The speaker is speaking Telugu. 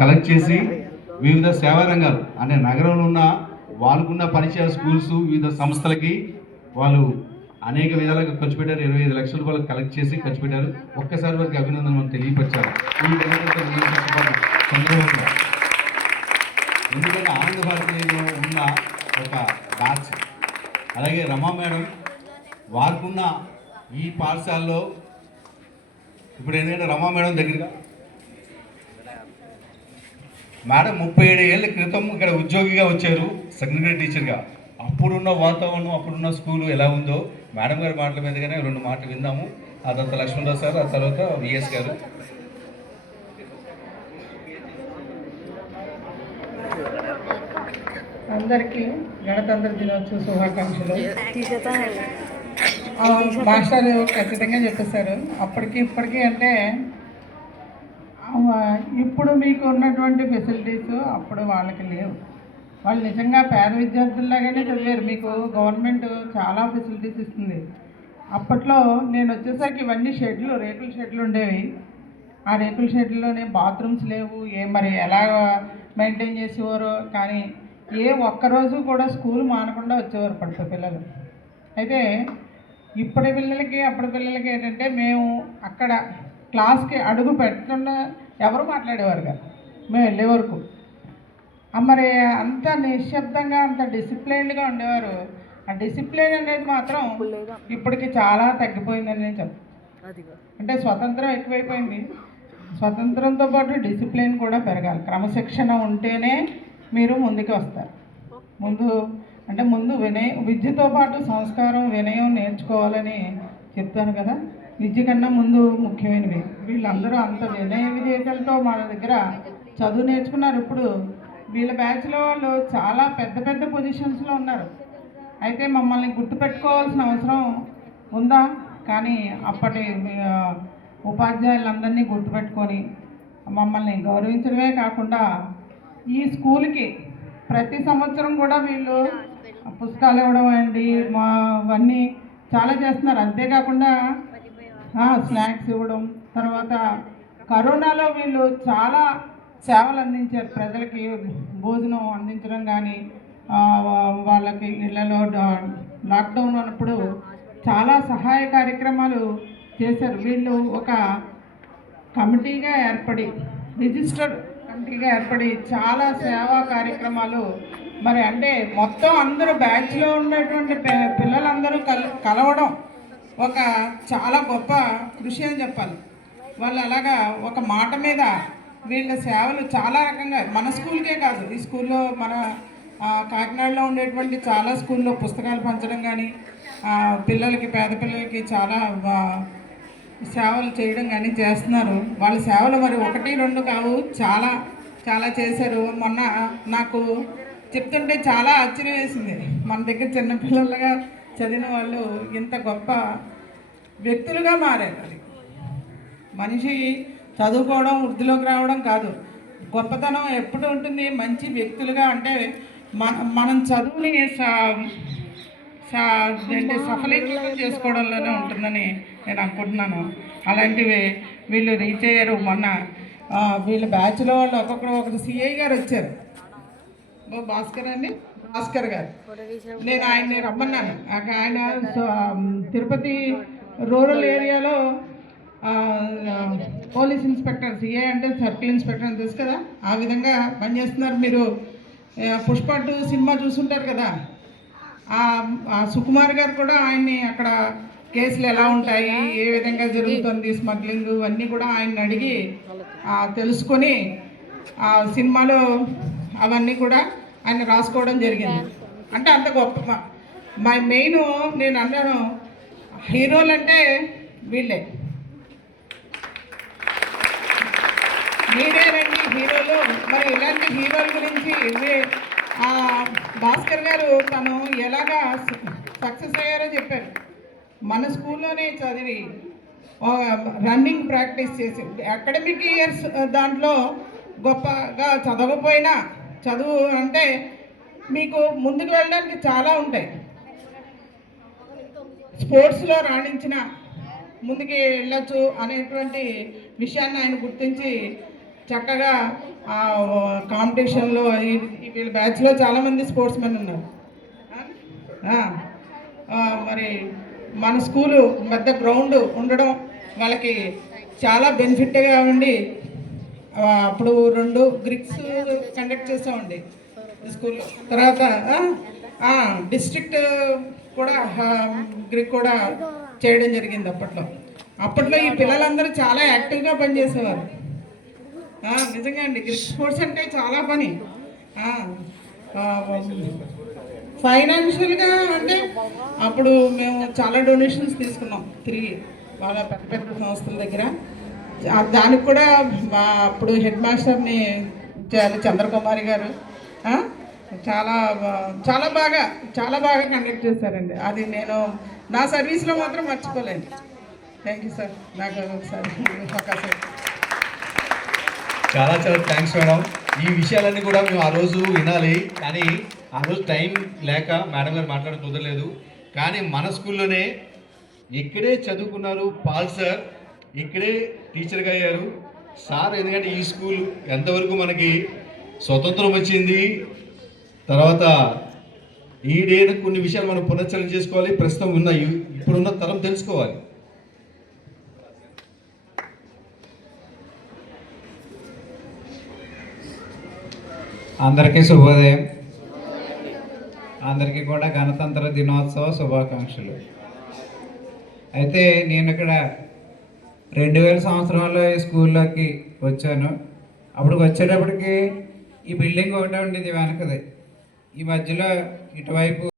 కలెక్ట్ చేసి వివిధ సేవా రంగాలు అంటే నగరంలో ఉన్న వాళ్ళకున్న పరిచయ స్కూల్స్ వివిధ సంస్థలకి వాళ్ళు అనేక విధాలుగా ఖర్చు పెట్టారు. 25 లక్షల రూపాయలు కలెక్ట్ చేసి ఖర్చు పెట్టారు. ఒక్కసారి వారికి అభినందనలు తెలియపరిచారు. ఎందుకంటే ఆనంద భారతిలో ఉన్న ఒక బ్యాచ్, అలాగే రమా మేడం వారికున్న ఈ పాఠశాలలో ఇప్పుడు ఎందుకంటే రమా మేడం దగ్గరగా మేడం 37 ఏళ్ళ క్రితం ఇక్కడ ఉద్యోగిగా వచ్చారు, సెకండ్ గ్రేడ్ టీచర్గా. అప్పుడున్న వాతావరణం, అప్పుడున్న స్కూలు ఎలా ఉందో మేడం గారి మాటల మీదగానే 2 మాటలు విందాము. ఆ తర్వాత లక్ష్మణరావు సార్, ఆ తర్వాత విఎస్ గారు. అందరికీ గణతంత్ర దినోత్సవ శుభాకాంక్షలు. మాస్టర్ ఖచ్చితంగా చెప్పేశారు. అప్పటికి ఇప్పటికీ అంటే ఇప్పుడు మీకు ఉన్నటువంటి ఫెసిలిటీస్ అప్పుడు వాళ్ళకి లేవు. వాళ్ళు నిజంగా పేద విద్యార్థుల్లాగానే చదివారు. మీకు గవర్నమెంట్ చాలా ఫెసిలిటీస్ ఇస్తుంది. అప్పట్లో నేను వచ్చేసరికి ఇవన్నీ షెడ్లు, రేకుల షెడ్లు ఉండేవి. ఆ రేకుల షెడ్లోనే బాత్రూమ్స్ లేవు. మరి ఎలా మెయింటైన్ చేసేవారో కానీ ఒక్కరోజు కూడా స్కూల్ మానకుండా వచ్చేవారు పడుతూ పిల్లలు. అయితే ఇప్పటి పిల్లలకి అప్పటి పిల్లలకి ఏంటంటే మేము అక్కడ క్లాస్కి అడుగు పెట్టకుండా ఎవరు మాట్లాడేవారు కాదు మేము వెళ్ళే వరకు. మరి అంత నిశ్శబ్దంగా అంత డిసిప్లైన్డ్గా ఉండేవారు. ఆ డిసిప్లిన్ అనేది మాత్రం ఇప్పటికి చాలా తగ్గిపోయిందని నేను చెప్తాను. అంటే స్వతంత్రం ఎక్కువైపోయింది. స్వతంత్రంతో పాటు డిసిప్లిన్ కూడా పెరగాలి. క్రమశిక్షణ ఉంటేనే మీరు ముందుకు వస్తారు. ముందు విద్యతో పాటు సంస్కారం, వినయం నేర్చుకోవాలని చెప్తాను కదా. విద్య కన్నా ముందు ముఖ్యమైనవి. వీళ్ళందరూ అంత వినయ విధేయతలతో మా దగ్గర చదువు నేర్చుకున్నారు. ఇప్పుడు వీళ్ళ బ్యాచ్లో వాళ్ళు చాలా పెద్ద పెద్ద పొజిషన్స్లో ఉన్నారు. అయితే మమ్మల్ని గుర్తుపెట్టుకోవాల్సిన అవసరం ఉందా? కానీ అప్పటి ఉపాధ్యాయులందరినీ గుర్తుపెట్టుకొని మమ్మల్ని గౌరవించడమే కాకుండా ఈ స్కూల్కి ప్రతి సంవత్సరం కూడా వీళ్ళు పుస్తకాలు ఇవ్వడం అండి అవన్నీ చాలా చేస్తున్నారు. అంతేకాకుండా స్నాక్స్ ఇవ్వడం, తర్వాత కరోనాలో వీళ్ళు చాలా సేవలు అందించారు. ప్రజలకి భోజనం అందించడం కానీ, వాళ్ళకి ఇళ్లలో లాక్డౌన్ ఉన్నప్పుడు చాలా సహాయ కార్యక్రమాలు చేశారు. వీళ్ళు ఒక కమిటీగా ఏర్పడి, రిజిస్టర్డ్ కమిటీగా ఏర్పడి చాలా సేవా కార్యక్రమాలు అంటే మొత్తం అందరూ బ్యాచ్లో ఉన్నటువంటి పిల్లలందరూ కలవడం ఒక చాలా గొప్ప కృషి అని చెప్పాలి. వాళ్ళు అలాగా ఒక మాట మీద వీళ్ళ సేవలు చాలా రకంగా మన స్కూల్కే కాదు, ఈ స్కూల్లో మన కాకినాడలో ఉండేటువంటి చాలా స్కూల్లో పుస్తకాలు పంచడం కానీ, పిల్లలకి పేద పిల్లలకి చాలా సేవలు చేయడం కానీ చేస్తున్నారు. వాళ్ళ సేవలు మరి 1, 2 కావు, చాలా చాలా చేశారు. మొన్న నాకు చెప్తుంటే చాలా ఆశ్చర్యం వేసింది. మన దగ్గర చిన్నపిల్లలుగా చదివిన వాళ్ళు ఇంత గొప్ప వ్యక్తులుగా మారారు. అది మనిషి చదువుకోవడం, వృద్ధిలోకి రావడం కాదు. గొప్పతనం ఎప్పుడు ఉంటుంది? మంచి వ్యక్తులుగా అంటే మనం చదువుని సఫలీకృతం చేసుకోవడంలోనే ఉంటుందని నేను అనుకుంటున్నాను. అలాంటివి వీళ్ళు రీచ్ అయ్యారు. మొన్న వీళ్ళ బ్యాచ్లో వాళ్ళు ఒకరు సిఐ గారు వచ్చారు, భాస్కర్ గారు. నేను ఆయన్ని రమ్మన్నాను. ఆయన తిరుపతి రూరల్ ఏరియాలో పోలీస్ ఇన్స్పెక్టర్, సిఐ అంటే సర్కిల్ ఇన్స్పెక్టర్ అని తెలుసు కదా, ఆ విధంగా పనిచేస్తున్నారు. మీరు పుష్ప 2 సినిమా చూసుంటారు కదా, సుకుమార్ గారు కూడా ఆయన్ని అక్కడ కేసులు ఎలా ఉంటాయి, ఏ విధంగా జరుగుతుంది స్మగ్లింగ్, ఇవన్నీ కూడా ఆయన్ని అడిగి తెలుసుకొని ఆ సినిమాలో అవన్నీ కూడా ఆయన రాసుకోవడం జరిగింది. అంటే అంత గొప్ప మెయిన్ నేను అన్నాను, హీరోలు అంటే వీళ్ళే, మీరేనండి హీరోలు. మరి ఇలాంటి హీరోల గురించి భాస్కర్ గారు తను ఎలాగా సక్సెస్ అయ్యారో చెప్పారు. మన స్కూల్లోనే చదివి రన్నింగ్ ప్రాక్టీస్ చేసి అకాడమిక్ ఇయర్స్ దాంట్లో గొప్పగా చదవకపోయినా, చదువు అంటే మీకు ముందుకు వెళ్ళడానికి చాలా ఉంటాయి. స్పోర్ట్స్లో రాణించిన ముందుకు వెళ్ళచ్చు అనేటువంటి విషయాన్ని ఆయన గుర్తించి చక్కగా కాంపిటీషన్లో వీళ్ళ బ్యాచ్లో చాలామంది స్పోర్ట్స్ మెన్ ఉన్నారు. ఆ, మరి మన స్కూలు పెద్ద గ్రౌండ్ ఉండడం వాళ్ళకి చాలా బెనిఫిట్గా ఉండి అప్పుడు 2 గ్రిక్స్ కండక్ట్ చేసామండి స్కూల్లో. తర్వాత డిస్ట్రిక్ట్ కూడా గ్రిక్ కూడా చేయడం జరిగింది అప్పట్లో ఈ పిల్లలందరూ చాలా యాక్టివ్గా పనిచేసేవారు. నిజంగా అండి, గ్రిక్ స్పోర్ట్స్ అంటే చాలా పని. ఫైనాన్షియల్గా అంటే అప్పుడు మేము చాలా డొనేషన్స్ తీసుకున్నాం తిరిగి వాళ్ళ పెద్ద పెద్ద సంస్థల దగ్గర. దానికి కూడా అప్పుడు హెడ్ మాస్టర్ని చంద్రకుమారి గారు చాలా చాలా బాగా కండక్ట్ చేశారండి. అది నేను నా సర్వీస్లో మాత్రం మర్చిపోలేను. థ్యాంక్ యూ సార్, నాకు ఒకసారి అవకాశం. చాలా చాలా థ్యాంక్స్ మేడం. ఈ విషయాలన్నీ కూడా మేము ఆ రోజు వినాలి, కానీ ఆ రోజు టైం లేక మేడం గారు మాట్లాడడం కుదరలేదు. కానీ మన స్కూల్లోనే ఇక్కడే చదువుకున్నారు పాల్ సార్, ఇక్కడే టీచర్గా అయ్యారు సార్. ఎందుకంటే ఈ స్కూల్ ఎంతవరకు మనకి స్వతంత్రం వచ్చింది, తర్వాత ఈ డేను కొన్ని విషయాలు మనం పునశ్చరణ చేసుకోవాలి, ప్రస్తుతం ఉన్న ఇప్పుడున్న తరం తెలుసుకోవాలి. అందరికీ శుభోదయం. అందరికీ కూడా గణతంత్ర దినోత్సవ శుభాకాంక్షలు. అయితే నేను ఇక్కడ 2000 సంవత్సరంలో ఈ స్కూల్లోకి వచ్చాను. అప్పుడు వచ్చేటప్పటికి ఈ బిల్డింగ్ ఒకటే ఉండేది వెనకది. ఈ మధ్యలో ఇటువైపు